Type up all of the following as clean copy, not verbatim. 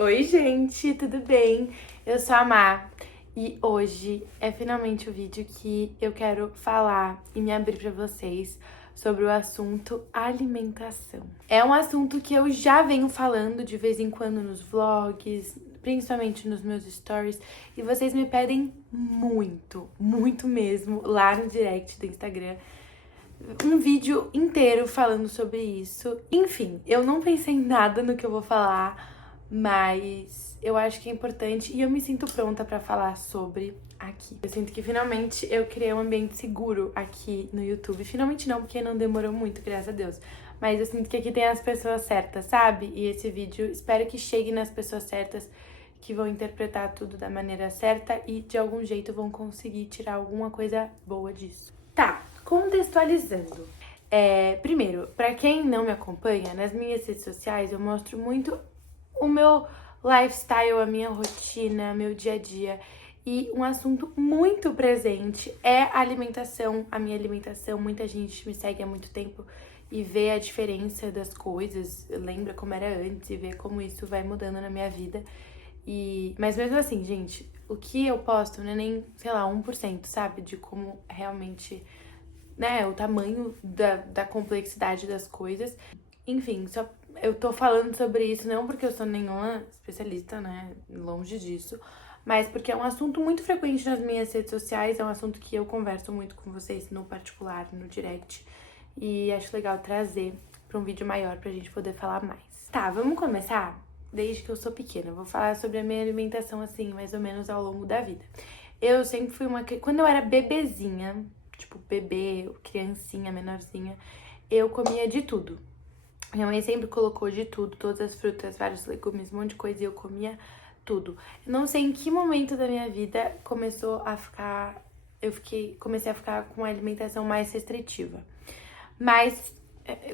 Oi, gente, tudo bem? Eu sou a Má e hoje é finalmente o vídeo que eu quero falar e me abrir pra vocês sobre o assunto alimentação. É um assunto que eu já venho falando de vez em quando nos vlogs, principalmente nos meus stories, e vocês me pedem muito, muito mesmo lá no direct do Instagram um vídeo inteiro falando sobre isso. Enfim, eu não pensei em nada no que eu vou falar, mas eu acho que é importante e eu me sinto pronta pra falar sobre aqui. Eu sinto que finalmente eu criei um ambiente seguro aqui no YouTube. Finalmente não, porque não demorou muito, graças a Deus. Mas eu sinto que aqui tem as pessoas certas, sabe? E esse vídeo, espero que chegue nas pessoas certas, que vão interpretar tudo da maneira certa e de algum jeito vão conseguir tirar alguma coisa boa disso. Tá, contextualizando. Primeiro, pra quem não me acompanha, nas minhas redes sociais eu mostro muito o meu lifestyle, a minha rotina, meu dia a dia. E um assunto muito presente é a alimentação, a minha alimentação. Muita gente me segue há muito tempo e vê a diferença das coisas, lembra como era antes e vê como isso vai mudando na minha vida. Mas mesmo assim, gente, o que eu posto não é nem, sei lá, 1%, sabe? De como realmente, né, o tamanho da complexidade das coisas. Enfim, eu tô falando sobre isso não porque eu sou nenhuma especialista, né? Longe disso. Mas porque é um assunto muito frequente nas minhas redes sociais, é um assunto que eu converso muito com vocês no particular, no direct. E acho legal trazer pra um vídeo maior pra gente poder falar mais. Tá, vamos começar? Desde que eu sou pequena. Eu vou falar sobre a minha alimentação, assim, mais ou menos ao longo da vida. Eu sempre fui Quando eu era bebezinha, tipo bebê, criancinha, menorzinha, eu comia de tudo. Minha mãe sempre colocou de tudo, todas as frutas, vários legumes, um monte de coisa, e eu comia tudo. Eu não sei em que momento da minha vida comecei a ficar com uma alimentação mais restritiva. Mas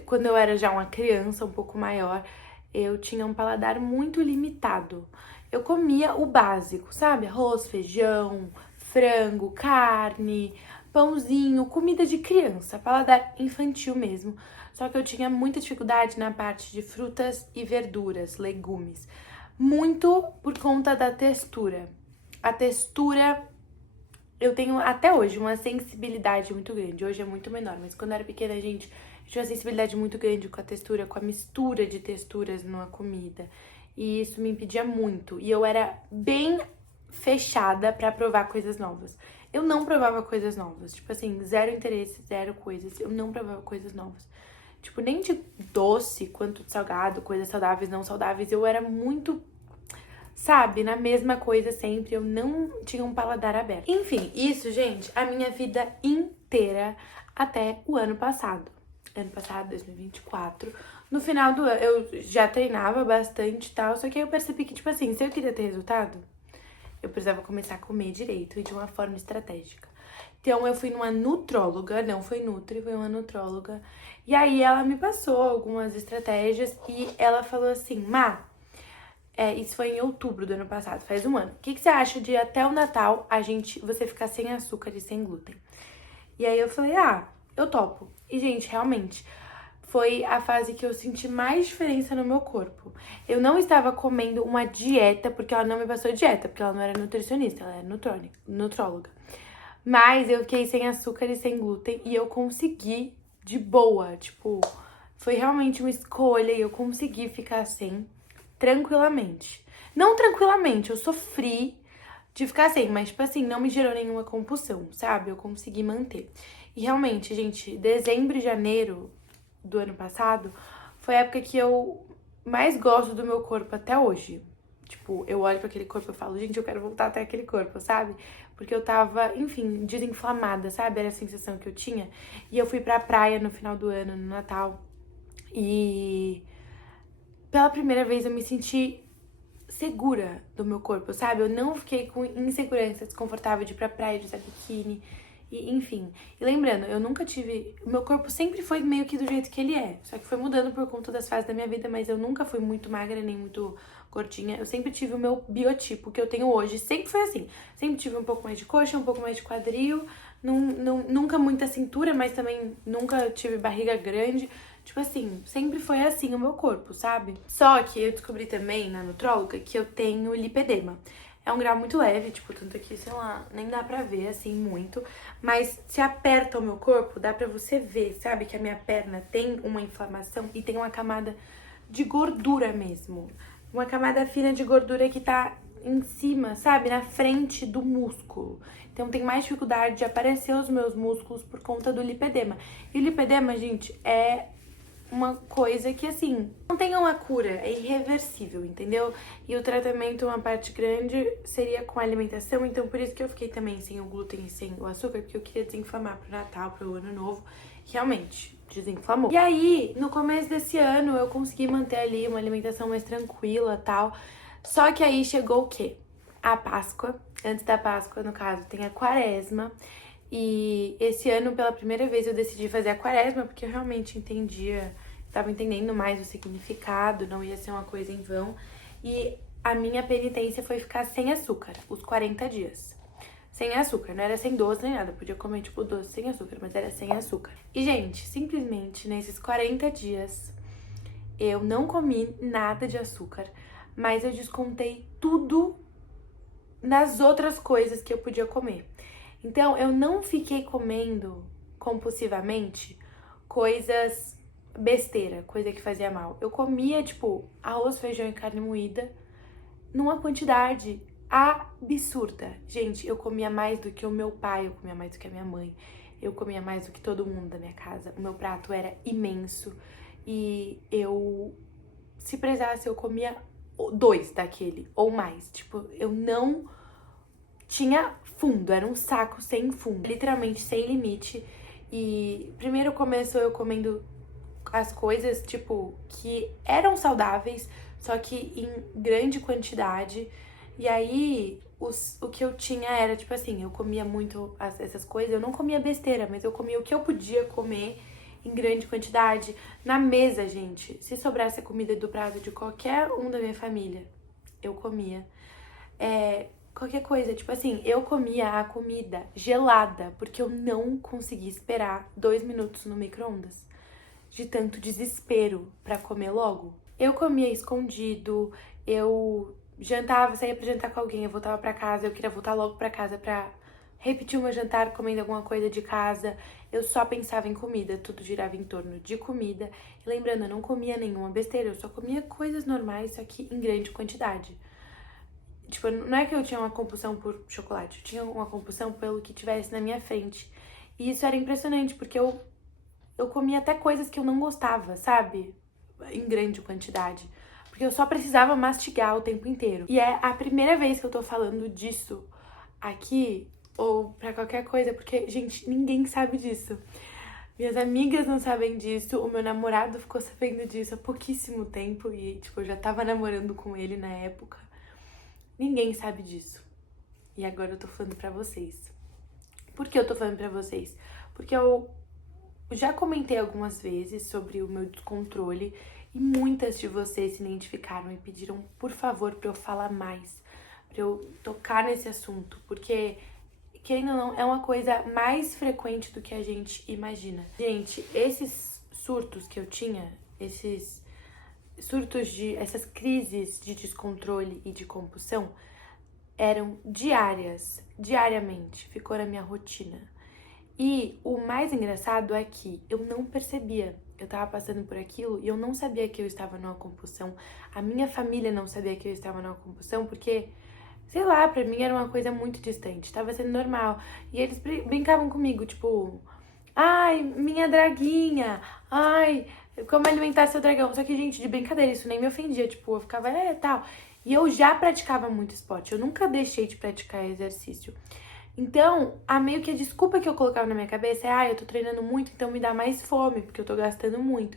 quando eu era já uma criança, um pouco maior, eu tinha um paladar muito limitado. Eu comia o básico, sabe? Arroz, feijão, frango, carne, pãozinho, comida de criança, paladar infantil mesmo. Só que eu tinha muita dificuldade na parte de frutas e verduras, legumes. Muito por conta da textura. A textura, eu tenho até hoje uma sensibilidade muito grande. Hoje é muito menor, mas quando eu era pequena, gente, eu tinha uma sensibilidade muito grande com a textura, com a mistura de texturas numa comida. E isso me impedia muito. E eu era bem fechada pra provar coisas novas. Eu não provava coisas novas. Tipo assim, zero interesse, zero coisas. Eu não provava coisas novas. Tipo, nem de doce quanto de salgado, coisas saudáveis, não saudáveis. Eu era muito, sabe, na mesma coisa sempre. Eu não tinha um paladar aberto. Enfim, isso, gente, a minha vida inteira até o ano passado. Ano passado, 2024. No final do ano, eu já treinava bastante e tal, só que aí eu percebi que, tipo assim, se eu queria ter resultado, eu precisava começar a comer direito e de uma forma estratégica. Então eu fui numa nutróloga, não foi nutri, foi uma nutróloga. E aí ela me passou algumas estratégias e ela falou assim, Má, isso foi em outubro do ano passado, faz um ano. O que você acha de até o Natal você ficar sem açúcar e sem glúten? E aí eu falei, eu topo. E, gente, realmente, foi a fase que eu senti mais diferença no meu corpo. Eu não estava comendo uma dieta, porque ela não me passou dieta, porque ela não era nutricionista, ela era nutróloga. Mas eu fiquei sem açúcar e sem glúten e eu consegui de boa, tipo, foi realmente uma escolha e eu consegui ficar sem tranquilamente. Não tranquilamente, eu sofri de ficar sem, mas, tipo assim, não me gerou nenhuma compulsão, sabe? Eu consegui manter. E realmente, gente, dezembro e janeiro do ano passado foi a época que eu mais gosto do meu corpo até hoje. Tipo, eu olho pra aquele corpo e falo, gente, eu quero voltar até aquele corpo, sabe? Porque eu tava, enfim, desinflamada, sabe? Era a sensação que eu tinha. E eu fui pra praia no final do ano, no Natal. E pela primeira vez eu me senti segura do meu corpo, sabe? Eu não fiquei com insegurança, desconfortável de ir pra praia, de usar biquíni, e enfim. E lembrando, eu nunca tive... O meu corpo sempre foi meio que do jeito que ele é, só que foi mudando por conta das fases da minha vida, mas eu nunca fui muito magra, nem muito gordinha. Eu sempre tive o meu biotipo que eu tenho hoje, sempre foi assim. Sempre tive um pouco mais de coxa, um pouco mais de quadril, nunca muita cintura, mas também nunca tive barriga grande. Tipo assim, sempre foi assim o meu corpo, sabe? Só que eu descobri também na nutróloga que eu tenho lipedema. É um grau muito leve, tipo, tanto aqui, sei lá, nem dá pra ver, assim, muito. Mas se aperta o meu corpo, dá pra você ver, sabe? Que a minha perna tem uma inflamação e tem uma camada de gordura mesmo. Uma camada fina de gordura que tá em cima, sabe? Na frente do músculo. Então tem mais dificuldade de aparecer os meus músculos por conta do lipedema. E o lipedema, gente, é uma coisa que, assim, não tem uma cura, é irreversível, entendeu? E o tratamento, uma parte grande, seria com a alimentação, então por isso que eu fiquei também sem o glúten e sem o açúcar, porque eu queria desinflamar pro Natal, pro Ano Novo. Realmente, desinflamou. E aí, no começo desse ano, eu consegui manter ali uma alimentação mais tranquila e tal. Só que aí chegou o quê? A Páscoa. Antes da Páscoa, no caso, tem a Quaresma. E esse ano, pela primeira vez, eu decidi fazer a Quaresma, porque eu realmente tava entendendo mais o significado, não ia ser uma coisa em vão. E a minha penitência foi ficar sem açúcar, os 40 dias. Sem açúcar, não era sem doce nem nada, podia comer tipo doce sem açúcar, mas era sem açúcar. E, gente, simplesmente nesses 40 dias eu não comi nada de açúcar, mas eu descontei tudo nas outras coisas que eu podia comer. Então, eu não fiquei comendo compulsivamente coisas besteira, coisa que fazia mal. Eu comia, tipo, arroz, feijão e carne moída numa quantidade absurda. Gente, eu comia mais do que o meu pai, eu comia mais do que a minha mãe, eu comia mais do que todo mundo da minha casa. O meu prato era imenso e se precisasse, eu comia 2 daquele ou mais. Tipo, eu não tinha fundo, era um saco sem fundo, literalmente sem limite. E primeiro começou eu comendo as coisas, tipo, que eram saudáveis, só que em grande quantidade. E aí, o que eu tinha era, tipo assim, eu comia muito essas coisas, eu não comia besteira, mas eu comia o que eu podia comer em grande quantidade. Na mesa, gente, se sobrasse a comida do prato de qualquer um da minha família, eu comia. Qualquer coisa, tipo assim, eu comia a comida gelada, porque eu não conseguia esperar 2 minutos no micro-ondas, de tanto desespero pra comer logo. Eu comia escondido, eu jantava, saía pra jantar com alguém, eu voltava pra casa, eu queria voltar logo pra casa pra repetir o meu jantar comendo alguma coisa de casa. Eu só pensava em comida, tudo girava em torno de comida. E lembrando, eu não comia nenhuma besteira, eu só comia coisas normais, só que em grande quantidade. Tipo, não é que eu tinha uma compulsão por chocolate, eu tinha uma compulsão pelo que tivesse na minha frente. E isso era impressionante, porque eu comia até coisas que eu não gostava, sabe? Em grande quantidade. Porque eu só precisava mastigar o tempo inteiro. E é a primeira vez que eu tô falando disso aqui, ou pra qualquer coisa, porque, gente, ninguém sabe disso. Minhas amigas não sabem disso, o meu namorado ficou sabendo disso há pouquíssimo tempo e, tipo, eu já tava namorando com ele na época. Ninguém sabe disso. E agora eu tô falando pra vocês. Por que eu tô falando pra vocês? Porque eu já comentei algumas vezes sobre o meu descontrole e muitas de vocês se identificaram e pediram, por favor, pra eu falar mais, pra eu tocar nesse assunto, porque, querendo ou não, é uma coisa mais frequente do que a gente imagina. Gente, esses surtos que eu tinha, essas crises de descontrole e de compulsão eram diariamente, ficou na minha rotina. E o mais engraçado é que eu não percebia, eu tava passando por aquilo e eu não sabia que eu estava numa compulsão. A minha família não sabia que eu estava numa compulsão porque, sei lá, pra mim era uma coisa muito distante, tava sendo normal. E eles brincavam comigo, tipo, ai, minha draguinha, ai, como alimentar seu dragão. Só que, gente, de brincadeira, isso nem me ofendia, tipo, eu ficava, tal. E eu já praticava muito esporte, eu nunca deixei de praticar exercício. Então, meio que a desculpa que eu colocava na minha cabeça é, eu tô treinando muito, então me dá mais fome, porque eu tô gastando muito.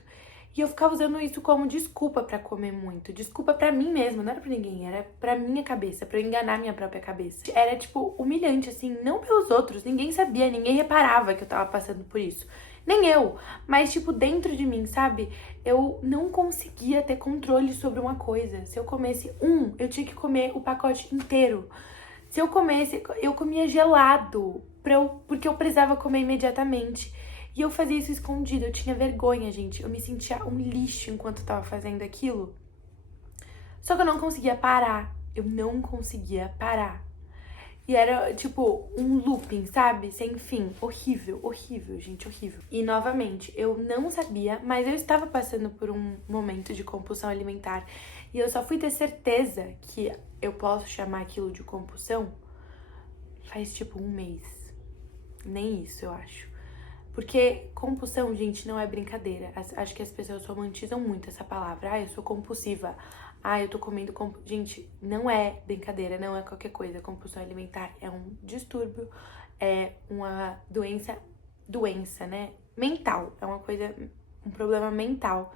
E eu ficava usando isso como desculpa pra comer muito. Desculpa pra mim mesma, não era pra ninguém, era pra minha cabeça, pra eu enganar minha própria cabeça. Era, tipo, humilhante, assim, não pelos outros, ninguém sabia, ninguém reparava que eu tava passando por isso. Nem eu, mas, tipo, dentro de mim, sabe? Eu não conseguia ter controle sobre uma coisa. Se eu comesse eu tinha que comer o pacote inteiro. Se eu comesse, eu comia gelado, porque eu precisava comer imediatamente. E eu fazia isso escondido, eu tinha vergonha, gente. Eu me sentia um lixo enquanto eu tava fazendo aquilo. Só que eu não conseguia parar. Eu não conseguia parar. E era, tipo, um looping, sabe? Sem fim. Horrível, horrível, gente, horrível. E, novamente, eu não sabia, mas eu estava passando por um momento de compulsão alimentar. E eu só fui ter certeza que eu posso chamar aquilo de compulsão faz, tipo, um mês. Nem isso, eu acho. Porque compulsão, gente, não é brincadeira. Acho que as pessoas romantizam muito essa palavra. Ah, eu sou compulsiva. Ah, eu tô comendo Gente, não é brincadeira, não é qualquer coisa. Compulsão alimentar é um distúrbio, é uma doença, né? Mental. É uma coisa, um problema mental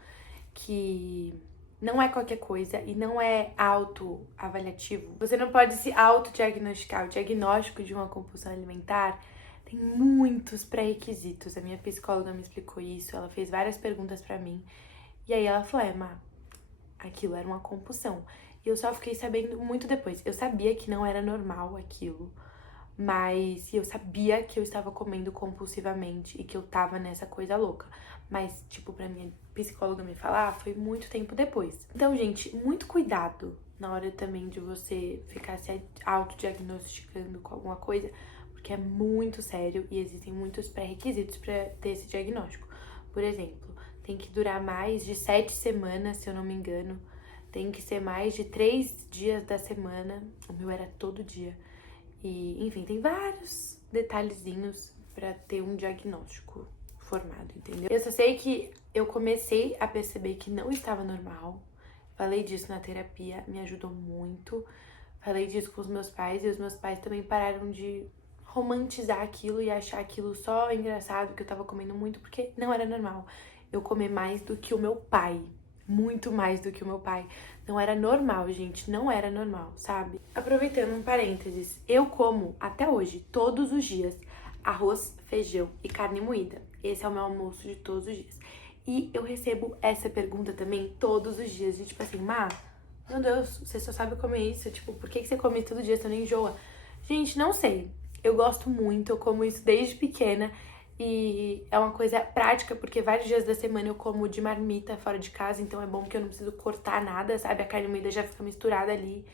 que não é qualquer coisa e não é autoavaliativo. Você não pode se autodiagnosticar. O diagnóstico de uma compulsão alimentar tem muitos pré-requisitos. A minha psicóloga me explicou isso, ela fez várias perguntas pra mim. E aí ela falou, Má, aquilo era uma compulsão. E eu só fiquei sabendo muito depois. Eu sabia que não era normal aquilo, mas eu sabia que eu estava comendo compulsivamente e que eu tava nessa coisa louca. Mas, tipo, pra minha psicóloga me falar, foi muito tempo depois. Então, gente, muito cuidado na hora também de você ficar se autodiagnosticando com alguma coisa, porque é muito sério e existem muitos pré-requisitos pra ter esse diagnóstico. Por exemplo, tem que durar mais de 7 semanas, se eu não me engano. Tem que ser mais de 3 dias da semana. O meu era todo dia. E, enfim, tem vários detalhezinhos pra ter um diagnóstico formado, entendeu? Eu só sei que eu comecei a perceber que não estava normal. Falei disso na terapia, me ajudou muito. Falei disso com os meus pais e os meus pais também pararam de romantizar aquilo e achar aquilo só engraçado, que eu tava comendo muito, porque não era normal eu comer mais do que o meu pai. Muito mais do que o meu pai. Não era normal, gente. Não era normal, sabe? Aproveitando um parênteses, eu como até hoje, todos os dias, arroz, feijão e carne moída. Esse é o meu almoço de todos os dias. E eu recebo essa pergunta também todos os dias. De tipo assim, Má, meu Deus, você só sabe comer isso? Tipo, por que você come todo dia? Você não enjoa? Gente, não sei. Eu gosto muito, eu como isso desde pequena. E é uma coisa prática, porque vários dias da semana eu como de marmita fora de casa, então é bom que eu não preciso cortar nada, sabe? A carne moída já fica misturada ali.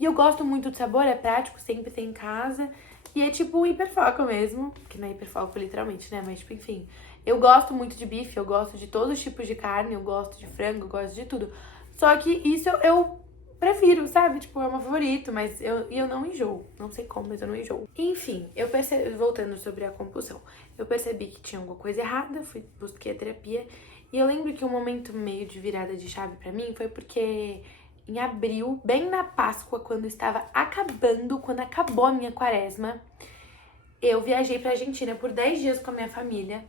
E eu gosto muito do sabor, é prático, sempre tem em casa. E é tipo um hiperfoco mesmo, que não é hiperfoco literalmente, né? Mas tipo, enfim. Eu gosto muito de bife, eu gosto de todos os tipos de carne, eu gosto de frango, eu gosto de tudo. Só que isso eu prefiro, sabe? Tipo, é o meu favorito, mas eu não enjoo. Não sei como, mas eu não enjoo. Enfim, eu percebi, voltando sobre a compulsão, eu percebi que tinha alguma coisa errada, busquei a terapia. E eu lembro que um momento meio de virada de chave pra mim foi porque em abril, bem na Páscoa, quando acabou a minha quaresma, eu viajei pra Argentina por 10 dias com a minha família.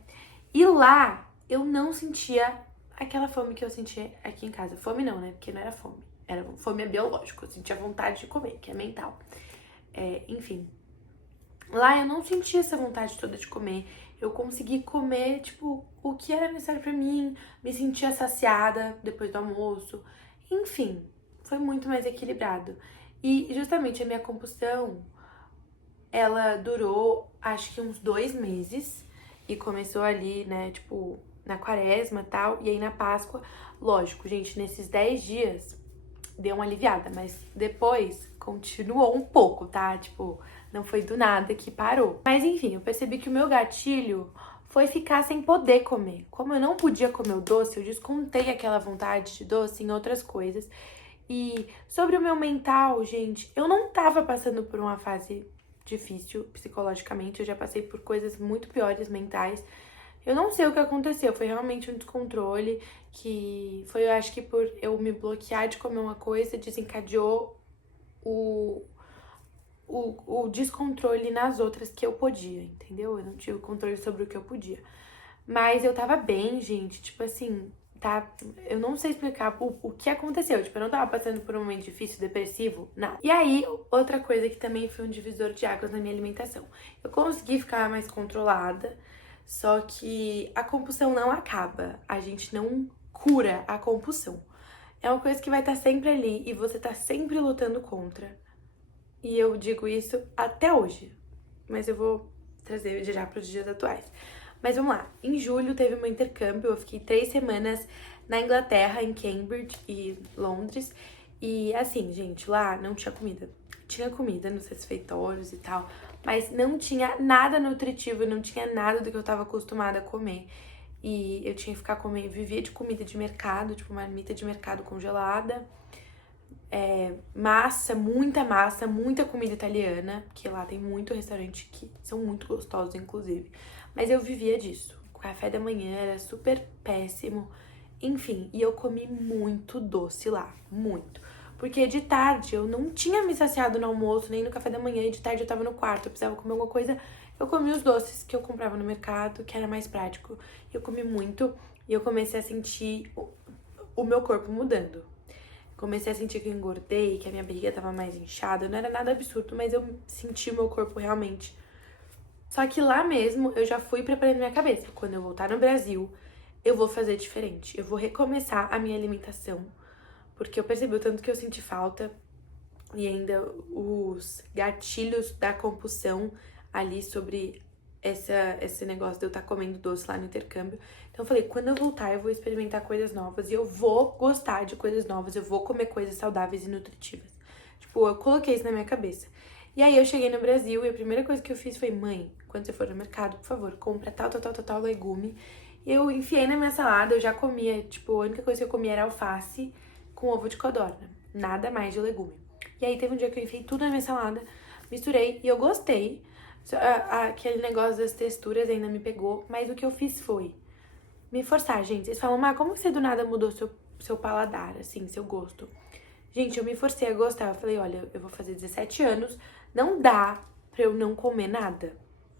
E lá eu não sentia aquela fome que eu sentia aqui em casa. Fome não, né? Porque não era fome. Era fome biológica. Eu sentia vontade de comer, que é mental. Enfim. Lá eu não sentia essa vontade toda de comer. Eu consegui comer, tipo, o que era necessário pra mim. Me sentia saciada depois do almoço. Enfim, foi muito mais equilibrado. E justamente a minha compulsão, ela durou acho que uns 2 meses. E começou ali, né, tipo, na quaresma e tal. E aí na Páscoa, lógico, gente, nesses 10 dias deu uma aliviada. Mas depois continuou um pouco, tá? Tipo, não foi do nada que parou. Mas enfim, eu percebi que o meu gatilho foi ficar sem poder comer. Como eu não podia comer o doce, eu descontei aquela vontade de doce em outras coisas. E sobre o meu mental, gente, eu não tava passando por uma fase difícil psicologicamente, eu já passei por coisas muito piores mentais. Eu não sei o que aconteceu, foi realmente um descontrole que foi, eu acho que por eu me bloquear de comer uma coisa, desencadeou o descontrole nas outras que eu podia, entendeu? Eu não tive controle sobre o que eu podia. Mas eu tava bem, gente, tipo assim, tá? Eu não sei explicar o que aconteceu. Tipo, eu não tava passando por um momento difícil, depressivo, não. E aí, outra coisa que também foi um divisor de águas na minha alimentação. Eu consegui ficar mais controlada, só que a compulsão não acaba. A gente não cura a compulsão. É uma coisa que vai estar sempre ali e você tá sempre lutando contra. E eu digo isso até hoje. Mas eu vou trazer já para os dias atuais. Mas vamos lá, em julho teve meu intercâmbio, eu fiquei 3 semanas na Inglaterra, em Cambridge e Londres. E assim, gente, lá não tinha comida. Tinha comida nos refeitórios e tal, mas não tinha nada nutritivo, não tinha nada do que eu tava acostumada a comer. E eu tinha que ficar comendo, vivia de comida de mercado, tipo marmita de mercado congelada, massa, muita comida italiana, que lá tem muito restaurante que são muito gostosos, inclusive. Mas eu vivia disso. O café da manhã era super péssimo. Enfim, e eu comi muito doce lá, muito. Porque de tarde eu não tinha me saciado no almoço, nem no café da manhã, e de tarde eu tava no quarto, eu precisava comer alguma coisa. Eu comi os doces que eu comprava no mercado, que era mais prático. Eu comi muito e eu comecei a sentir o meu corpo mudando. Comecei a sentir que eu engordei, que a minha barriga tava mais inchada. Não era nada absurdo, mas eu senti o meu corpo realmente. Só que lá mesmo eu já fui preparando minha cabeça. Quando eu voltar no Brasil, eu vou fazer diferente. Eu vou recomeçar a minha alimentação. Porque eu percebi o tanto que eu senti falta. E ainda os gatilhos da compulsão ali sobre esse negócio de eu estar comendo doce lá no intercâmbio. Então eu falei, quando eu voltar eu vou experimentar coisas novas e eu vou gostar de coisas novas, eu vou comer coisas saudáveis e nutritivas. Tipo, eu coloquei isso na minha cabeça. E aí eu cheguei no Brasil e a primeira coisa que eu fiz foi, mãe, quando você for no mercado, por favor, compra tal legume. E eu enfiei na minha salada, eu já comia, tipo, a única coisa que eu comia era alface com ovo de codorna, nada mais de legume. E aí teve um dia que eu enfiei tudo na minha salada, misturei e eu gostei. Aquele negócio das texturas ainda me pegou, mas o que eu fiz foi me forçar, gente. Vocês falam, mas como você do nada mudou seu paladar, assim, seu gosto? Gente, eu me forcei a gostar. Eu falei, olha, eu vou fazer 17 anos, não dá pra eu não comer nada.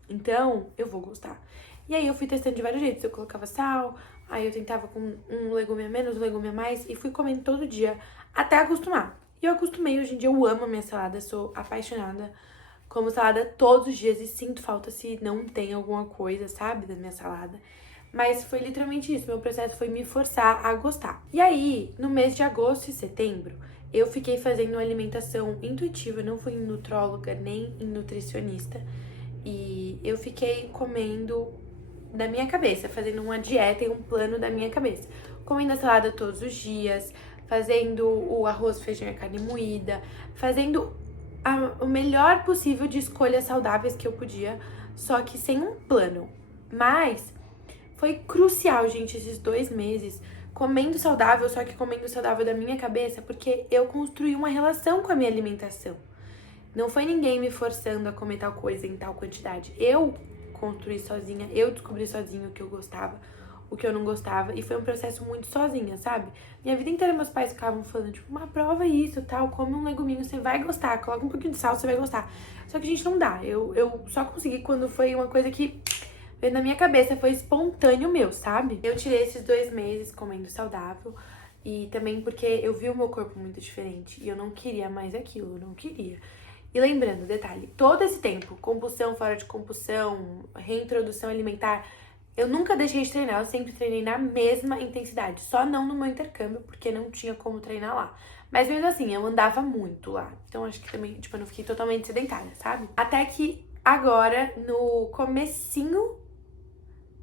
Então, eu vou gostar. E aí eu fui testando de vários jeitos. Eu colocava sal, aí eu tentava com um legume a menos, um legume a mais, e fui comendo todo dia até acostumar. E eu acostumei, hoje em dia eu amo a minha salada, sou apaixonada. Como salada todos os dias e sinto falta se não tem alguma coisa, sabe, da minha salada. Mas foi literalmente isso, meu processo foi me forçar a gostar. E aí, no mês de agosto e setembro, eu fiquei fazendo uma alimentação intuitiva, não fui em nutróloga nem em nutricionista. E eu fiquei comendo da minha cabeça, fazendo uma dieta e um plano da minha cabeça. Comendo a salada todos os dias, fazendo o arroz, feijão e carne moída, fazendo o melhor possível de escolhas saudáveis que eu podia, só que sem um plano. Mas foi crucial, gente, esses 2 meses comendo saudável, só que comendo saudável da minha cabeça, porque eu construí uma relação com a minha alimentação. Não foi ninguém me forçando a comer tal coisa em tal quantidade. Eu construí sozinha, eu descobri sozinha o que eu gostava, o que eu não gostava, e foi um processo muito sozinha, sabe? Minha vida inteira meus pais ficavam falando, tipo, uma prova isso, tal, come um leguminho, você vai gostar, coloca um pouquinho de sal, você vai gostar. Só que, gente, não dá. Eu só consegui quando foi uma coisa que veio na minha cabeça, foi espontâneo meu, sabe? Eu tirei esses 2 meses comendo saudável, e também porque eu vi o meu corpo muito diferente, e eu não queria mais aquilo, eu não queria. E lembrando, detalhe, todo esse tempo, compulsão, fora de compulsão, reintrodução alimentar, eu nunca deixei de treinar, eu sempre treinei na mesma intensidade. Só não no meu intercâmbio, porque não tinha como treinar lá. Mas mesmo assim, eu andava muito lá. Então acho que também, tipo, eu não fiquei totalmente sedentária, sabe? Até que agora, no comecinho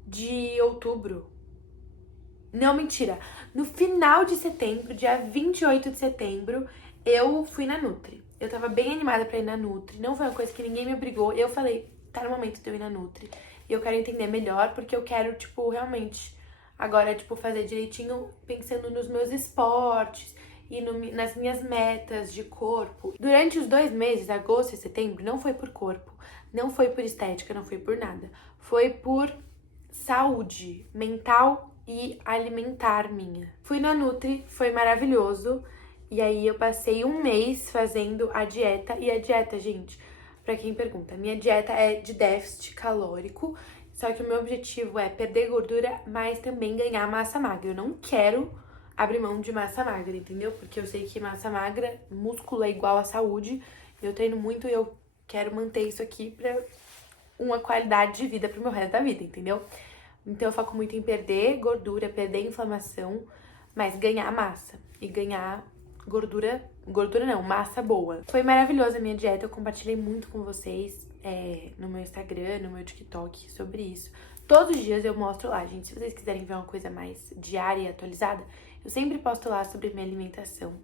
de outubro... Não, mentira. No final de setembro, dia 28 de setembro, eu fui na Nutri. Eu tava bem animada pra ir na Nutri. Não foi uma coisa que ninguém me obrigou. Eu falei, tá no momento de eu ir na Nutri. E eu quero entender melhor, porque eu quero, tipo, realmente agora, tipo, fazer direitinho pensando nos meus esportes e nas minhas metas de corpo. Durante os 2 meses, agosto e setembro, não foi por corpo, não foi por estética, não foi por nada. Foi por saúde mental e alimentar minha. Fui na Nutri, foi maravilhoso. E aí eu passei 1 mês fazendo a dieta. E a dieta, gente, pra quem pergunta, minha dieta é de déficit calórico. Só que o meu objetivo é perder gordura, mas também ganhar massa magra. Eu não quero abrir mão de massa magra, entendeu? Porque eu sei que massa magra, músculo é igual à saúde. Eu treino muito e eu quero manter isso aqui pra uma qualidade de vida pro meu resto da vida, entendeu? Então eu foco muito em perder gordura, perder inflamação, mas ganhar massa e ganhar gordura não, massa boa. Foi maravilhosa a minha dieta, eu compartilhei muito com vocês no meu Instagram, no meu TikTok sobre isso. Todos os dias eu mostro lá, gente. Se vocês quiserem ver uma coisa mais diária e atualizada, eu sempre posto lá sobre minha alimentação.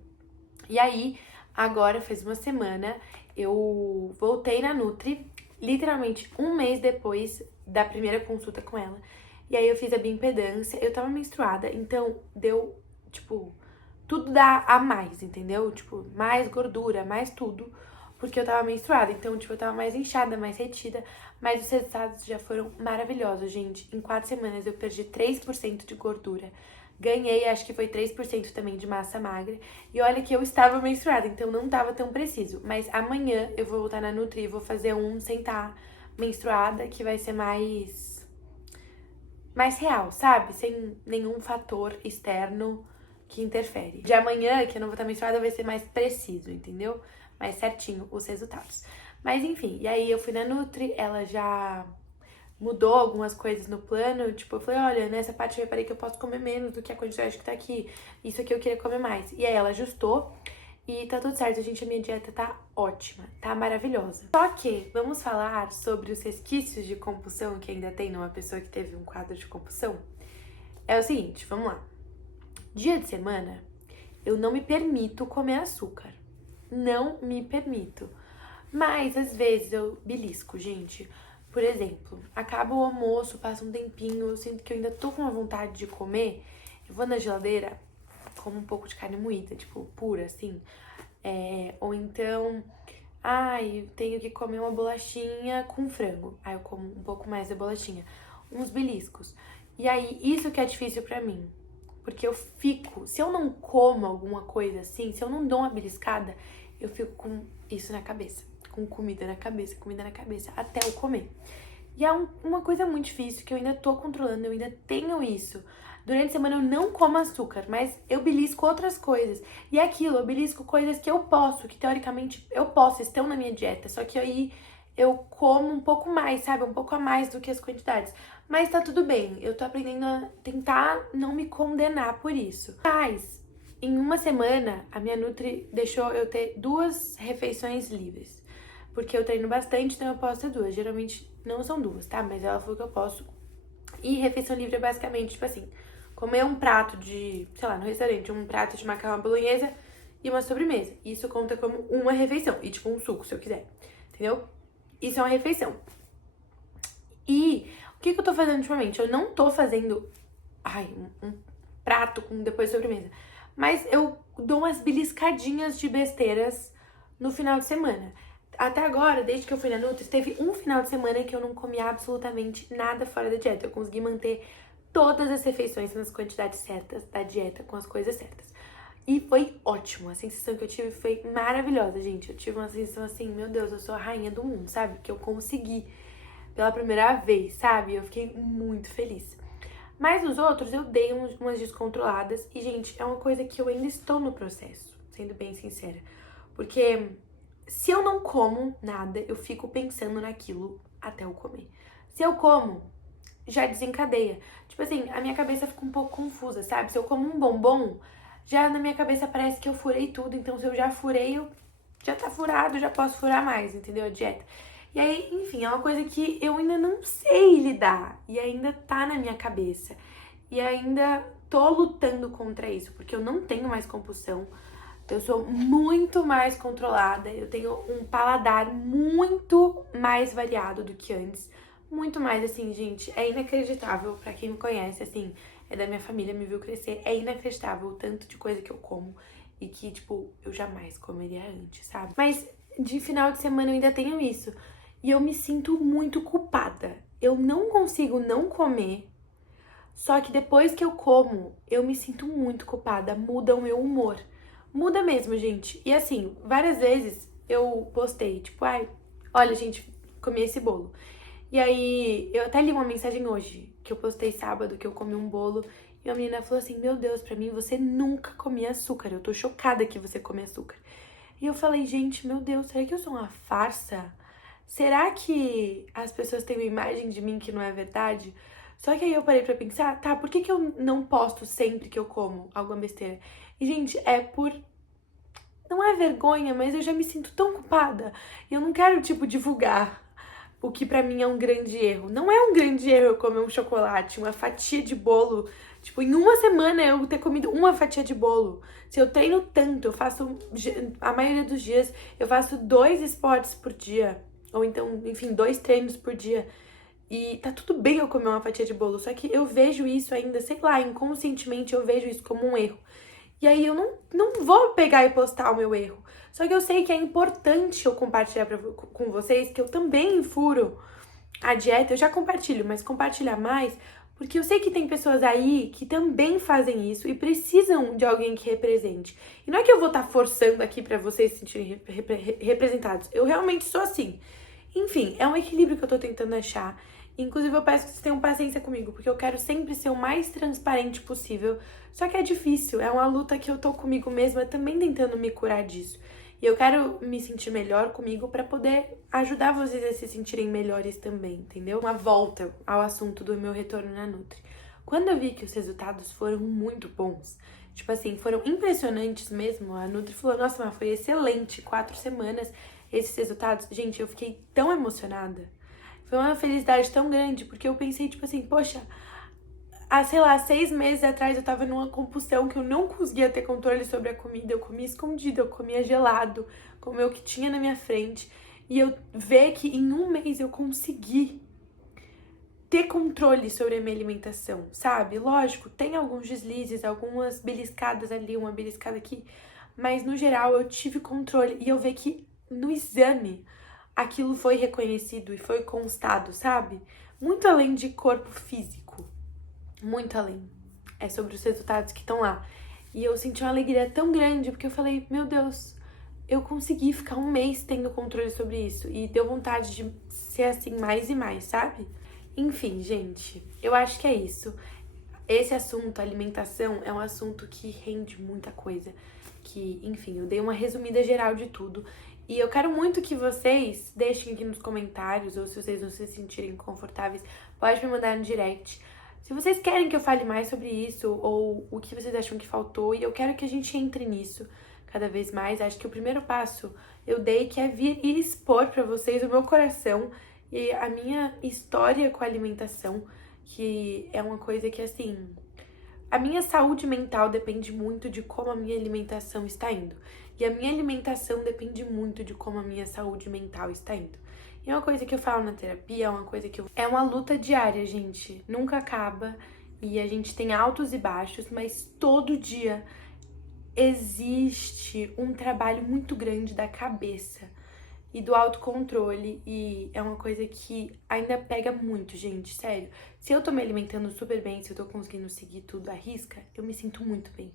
E aí, agora faz uma semana, eu voltei na Nutri, literalmente um mês depois da primeira consulta com ela. E aí eu fiz a bioimpedância, eu tava menstruada, então deu, tipo, tudo dá a mais, entendeu? Tipo, mais gordura, mais tudo, porque eu tava menstruada. Então, tipo, eu tava mais inchada, mais retida, mas os resultados já foram maravilhosos, gente. Em 4 semanas eu perdi 3% de gordura. Ganhei, acho que foi 3% também de massa magra. E olha que eu estava menstruada, então não tava tão preciso. Mas amanhã eu vou voltar na Nutri e vou fazer um sem estar menstruada, que vai ser mais real, sabe? Sem nenhum fator externo que interfere. De amanhã, que eu não vou estar menstruada, vai ser mais preciso, entendeu? Mais certinho os resultados. Mas enfim, e aí eu fui na Nutri, ela já mudou algumas coisas no plano, tipo, eu falei, olha, nessa parte eu reparei que eu posso comer menos do que a quantidade que tá aqui, isso aqui eu queria comer mais. E aí ela ajustou e tá tudo certo, gente, a minha dieta tá ótima, tá maravilhosa. Só que, vamos falar sobre os resquícios de compulsão que ainda tem numa pessoa que teve um quadro de compulsão? É o seguinte, vamos lá. Dia de semana, eu não me permito comer açúcar. Não me permito. Mas, às vezes, eu belisco, gente. Por exemplo, acaba o almoço, passa um tempinho, eu sinto que eu ainda tô com uma vontade de comer, eu vou na geladeira, como um pouco de carne moída, tipo, pura, assim. Ou então, eu tenho que comer uma bolachinha com frango. Aí eu como um pouco mais da bolachinha. Uns beliscos. E aí, isso que é difícil pra mim. Porque eu fico, se eu não como alguma coisa assim, se eu não dou uma beliscada, eu fico com isso na cabeça. Com comida na cabeça, até eu comer. E é uma coisa muito difícil, que eu ainda tô controlando, eu ainda tenho isso. Durante a semana eu não como açúcar, mas eu belisco outras coisas. E é aquilo, eu belisco coisas que eu posso, que teoricamente eu posso, estão na minha dieta. Só que aí eu como um pouco mais, sabe? Um pouco a mais do que as quantidades. Mas tá tudo bem, eu tô aprendendo a tentar não me condenar por isso. Mas, em uma semana, a minha Nutri deixou eu ter 2 refeições livres. Porque eu treino bastante, então eu posso ter 2. Geralmente não são 2, tá? Mas ela falou que eu posso. E refeição livre é basicamente, tipo assim, comer um prato de, sei lá, no restaurante, um prato de macarrão à bolonhesa e uma sobremesa. Isso conta como uma refeição. E tipo um suco, se eu quiser. Entendeu? Isso é uma refeição. E o que eu tô fazendo ultimamente? Eu não tô fazendo, um prato com depois sobremesa. Mas eu dou umas beliscadinhas de besteiras no final de semana. Até agora, desde que eu fui na Nutri, teve um final de semana que eu não comi absolutamente nada fora da dieta. Eu consegui manter todas as refeições nas quantidades certas da dieta, com as coisas certas. E foi ótimo. A sensação que eu tive foi maravilhosa, gente. Eu tive uma sensação assim, meu Deus, eu sou a rainha do mundo, sabe? Que eu consegui pela primeira vez, sabe? Eu fiquei muito feliz. Mas os outros eu dei umas descontroladas. E, gente, é uma coisa que eu ainda estou no processo, sendo bem sincera. Porque se eu não como nada, eu fico pensando naquilo até eu comer. Se eu como, já desencadeia. Tipo assim, a minha cabeça fica um pouco confusa, sabe? Se eu como um bombom, já na minha cabeça parece que eu furei tudo. Então, se eu já furei, já tá furado, já posso furar mais, entendeu? A dieta. E aí, enfim, é uma coisa que eu ainda não sei lidar. E ainda tá na minha cabeça. E ainda tô lutando contra isso, porque eu não tenho mais compulsão. Eu sou muito mais controlada, eu tenho um paladar muito mais variado do que antes. Muito mais, assim, gente, é inacreditável. Pra quem me conhece, assim, é da minha família, me viu crescer, é inacreditável o tanto de coisa que eu como e que, tipo, eu jamais comeria antes, sabe? Mas de final de semana eu ainda tenho isso. E eu me sinto muito culpada. Eu não consigo não comer, só que depois que eu como, eu me sinto muito culpada, muda o meu humor. Muda mesmo, gente. E assim, várias vezes eu postei, tipo, olha, gente, comi esse bolo. E aí, eu até li uma mensagem hoje, que eu postei sábado, que eu comi um bolo. E a menina falou assim, meu Deus, pra mim você nunca comia açúcar. Eu tô chocada que você come açúcar. E eu falei, gente, meu Deus, será que eu sou uma farsa? Será que as pessoas têm uma imagem de mim que não é verdade? Só que aí eu parei pra pensar, tá, por que eu não posto sempre que eu como alguma besteira? E, gente, não é vergonha, mas eu já me sinto tão culpada. E eu não quero, tipo, divulgar o que pra mim é um grande erro. Não é um grande erro eu comer um chocolate, uma fatia de bolo. Tipo, em uma semana eu ter comido uma fatia de bolo. Se eu treino tanto, eu faço, a maioria dos dias, eu faço 2 esportes por dia. Ou então, enfim, 2 treinos por dia. E tá tudo bem eu comer uma fatia de bolo, só que eu vejo isso ainda, sei lá, inconscientemente eu vejo isso como um erro. E aí eu não vou pegar e postar o meu erro. Só que eu sei que é importante eu compartilhar com vocês que eu também furo a dieta. Eu já compartilho, mas compartilhar mais, porque eu sei que tem pessoas aí que também fazem isso e precisam de alguém que represente. E não é que eu vou estar forçando aqui pra vocês se sentirem representados. Eu realmente sou assim. Enfim, é um equilíbrio que eu tô tentando achar. Inclusive, eu peço que vocês tenham paciência comigo, porque eu quero sempre ser o mais transparente possível. Só que é difícil, é uma luta que eu tô comigo mesma também tentando me curar disso. E eu quero me sentir melhor comigo pra poder ajudar vocês a se sentirem melhores também, entendeu? Uma volta ao assunto do meu retorno na Nutri. Quando eu vi que os resultados foram muito bons, tipo assim, foram impressionantes mesmo, a Nutri falou, nossa, mas foi excelente, 4 semanas, esses resultados. Gente, eu fiquei tão emocionada. Foi uma felicidade tão grande, porque eu pensei, tipo assim, poxa, há, sei lá, 6 meses atrás eu tava numa compulsão que eu não conseguia ter controle sobre a comida. Eu comia escondido, eu comia gelado, comia o que tinha na minha frente. E eu ver que em um mês eu consegui ter controle sobre a minha alimentação, sabe? Lógico, tem alguns deslizes, algumas beliscadas ali, uma beliscada aqui, mas no geral eu tive controle. E eu ver que no exame aquilo foi reconhecido e foi constado, sabe? Muito além de corpo físico. Muito além. É sobre os resultados que estão lá. E eu senti uma alegria tão grande, porque eu falei, meu Deus, eu consegui ficar um mês tendo controle sobre isso. E deu vontade de ser assim mais e mais, sabe? Enfim, gente, eu acho que é isso. Esse assunto, alimentação, é um assunto que rende muita coisa. Que, enfim, eu dei uma resumida geral de tudo. E eu quero muito que vocês deixem aqui nos comentários, ou se vocês não se sentirem confortáveis, pode me mandar no direct. Se vocês querem que eu fale mais sobre isso, ou o que vocês acham que faltou, e eu quero que a gente entre nisso cada vez mais. Acho que o primeiro passo eu dei, que é vir e expor pra vocês o meu coração e a minha história com a alimentação, que é uma coisa que, assim, a minha saúde mental depende muito de como a minha alimentação está indo. E a minha alimentação depende muito de como a minha saúde mental está indo. E é uma coisa que eu falo na terapia, é uma coisa que eu... É uma luta diária, gente. Nunca acaba. E a gente tem altos e baixos, mas todo dia existe um trabalho muito grande da cabeça e do autocontrole, e é uma coisa que ainda pega muito, gente, sério. Se eu tô me alimentando super bem, se eu tô conseguindo seguir tudo à risca, eu me sinto muito bem.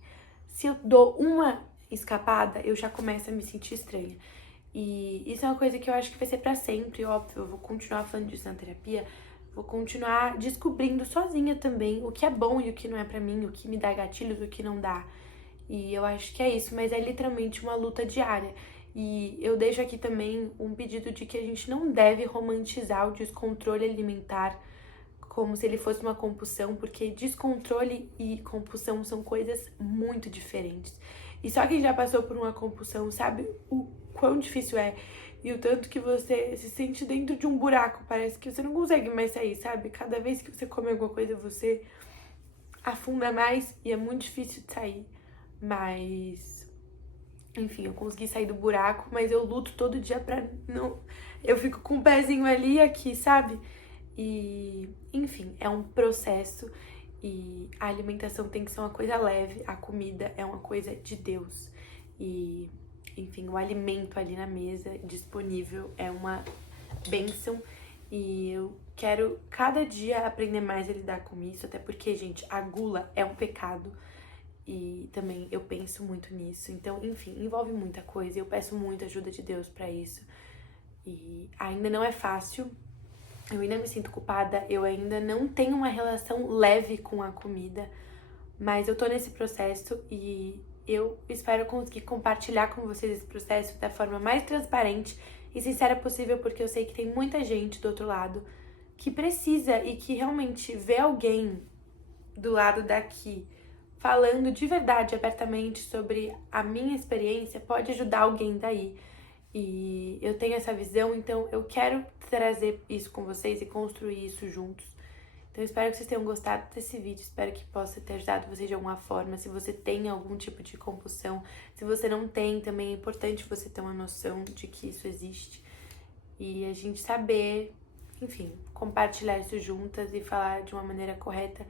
Se eu dou uma escapada, eu já começo a me sentir estranha. E isso é uma coisa que eu acho que vai ser pra sempre, óbvio. Eu vou continuar falando disso na terapia, vou continuar descobrindo sozinha também o que é bom e o que não é pra mim, o que me dá gatilhos, o que não dá. E eu acho que é isso, mas é literalmente uma luta diária. E eu deixo aqui também um pedido de que a gente não deve romantizar o descontrole alimentar como se ele fosse uma compulsão, porque descontrole e compulsão são coisas muito diferentes. E só quem já passou por uma compulsão sabe o quão difícil é e o tanto que você se sente dentro de um buraco, parece que você não consegue mais sair, sabe? Cada vez que você come alguma coisa, você afunda mais e é muito difícil de sair. Mas, enfim, eu consegui sair do buraco, mas eu luto todo dia pra não... Eu fico com o pezinho ali e aqui, sabe? E, enfim, é um processo e a alimentação tem que ser uma coisa leve, a comida é uma coisa de Deus. E, enfim, o alimento ali na mesa, disponível, é uma bênção. E eu quero cada dia aprender mais a lidar com isso, até porque, gente, a gula é um pecado. E também eu penso muito nisso. Então, enfim, envolve muita coisa. Eu peço muita ajuda de Deus pra isso. E ainda não é fácil. Eu ainda me sinto culpada. Eu ainda não tenho uma relação leve com a comida. Mas eu tô nesse processo e eu espero conseguir compartilhar com vocês esse processo da forma mais transparente e sincera possível, porque eu sei que tem muita gente do outro lado que precisa e que realmente vê alguém do lado daqui falando de verdade, abertamente, sobre a minha experiência, pode ajudar alguém daí. E eu tenho essa visão, então eu quero trazer isso com vocês e construir isso juntos. Então eu espero que vocês tenham gostado desse vídeo, espero que possa ter ajudado vocês de alguma forma. Se você tem algum tipo de compulsão, se você não tem, também é importante você ter uma noção de que isso existe. E a gente saber, enfim, compartilhar isso juntas e falar de uma maneira correta.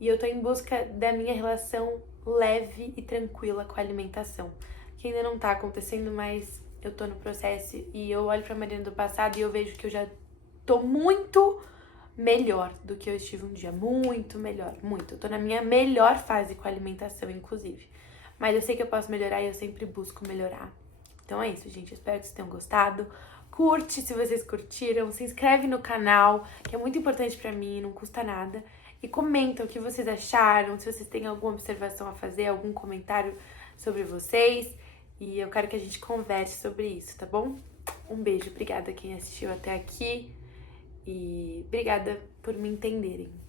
E eu tô em busca da minha relação leve e tranquila com a alimentação, que ainda não tá acontecendo, mas eu tô no processo e eu olho pra Mariana do passado e eu vejo que eu já tô muito melhor do que eu estive um dia. Muito melhor, muito. Eu tô na minha melhor fase com a alimentação, inclusive. Mas eu sei que eu posso melhorar e eu sempre busco melhorar. Então é isso, gente. Eu espero que vocês tenham gostado. Curte se vocês curtiram. Se inscreve no canal, que é muito importante pra mim, não custa nada. E comenta o que vocês acharam, se vocês têm alguma observação a fazer, algum comentário sobre vocês. E eu quero que a gente converse sobre isso, tá bom? Um beijo, obrigada a quem assistiu até aqui. E obrigada por me entenderem.